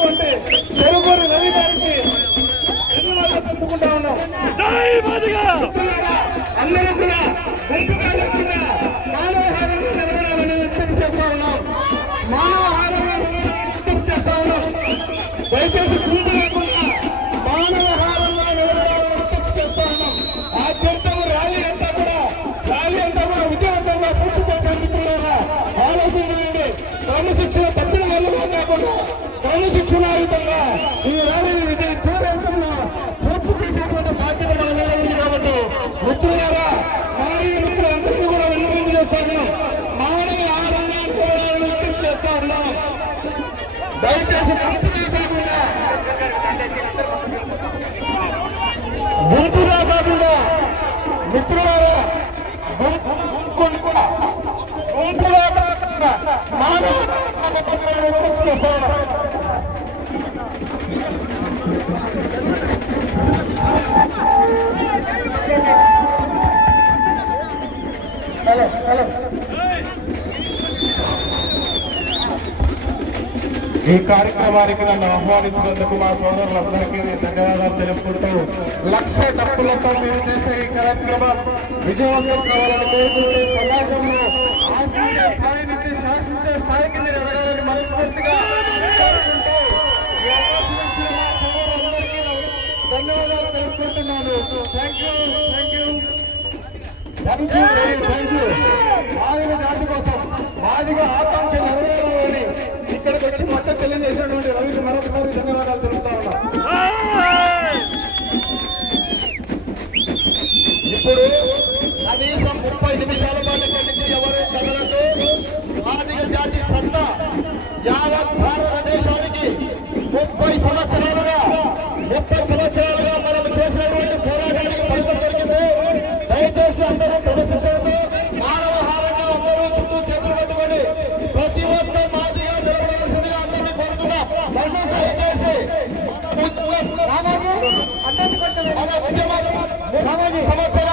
చేసినటువంటి చెరుకూరి రవి గారికి ధన్యవాదాలు తెలుపుకుంటా ఉన్నాం. అందరూ కూడా గుంపుగా లేకుండా మానవహారంగా నిలబడాలని విజ్ఞప్తి చేస్తా ఉన్నాం. మానవహారంగా విజ్ఞప్తి చేస్తా ఉన్నాం. దయచేసి గుంపు లేకుండా మానవహారంగా నిలబడాలని విజ్ఞప్తి చేస్తా ఉన్నాం. ఆ తీర్థము ర్యాలీ అంతా కూడా విజయవంతంగా పూర్తి చేసే మిత్రులారా ఆలోచించండి. క్రమశిక్షణ తప్పిన వల్ల కాకుండా క్రమశిక్షణాయుతంగా ఈ ర్యాలీని విజయవంతంగా పూర్తి చేసేటువంటి బాధ్యత మన మీద ఉంది. కాబట్టి మిత్రులారా మాజీ మిత్రులందరినీ కూడా విన్నవింపు చేస్తా ఉన్నాం. మానవ ఆహారంగా నిలబడాలని విజ్ఞప్తి చేస్తా ఉన్నాం. దయచేసి గుంపుగా కాకుండా మిత్రులారా గుంపుగా కాకుండా మానవ విజ్ఞప్తి చేస్తా ఉన్నాం. ఈ కార్యక్రమానికి నన్ను ఆహ్వానించినందుకు మా సోదరులందరికీ ధన్యవాదాలు తెలుపుకుంటూ లక్ష డబ్బులతో మీరు చేసే ఈ కార్యక్రమం విజయవంతం కావాలని కోరుకుంటూ సమాజంలో ఆశించే స్థాయి నుంచి శాసించే స్థాయికి మీరు ఎదగాలని మనస్ఫూర్తిగా కోరుకుంటూ ఈ అవకాశం ఇచ్చిన మా సోదరులందరికీ ధన్యవాదాలు తెలుపుకుంటున్నాను. Thank you. మాదిగ జాతి కోసం మాదిగ ఆకాంక్ష నెరవేరాలని ఇక్కడికి వచ్చి మొత్తం తెలియజేసినటువంటి రవికి మరొకసారి ధన్యవాదాలు తెలుపుతా ఉన్నా. ఇప్పుడు కనీసం 30 నిమిషాల పాటు ఇక్కడి నుంచి ఎవరు కదలదు. మాదిగ జాతి సత్తా యావత్ భారతదేశానికి 30 సంవత్సరాలుగా మనం చేసినటువంటి పోరాటానికి ఫలితం దొరికింది. దయచేసి అందరూ క్రమశిక్షణతో మానవహారంగా అందరూ చుట్టూ చేతులు పట్టుకొని ప్రతి ఒక్క మాదిగా నిలబడవలసిందిగా అందరినీ కోరుతున్నాం. దయచేసి మన ఉద్యమం సంవత్సరాలు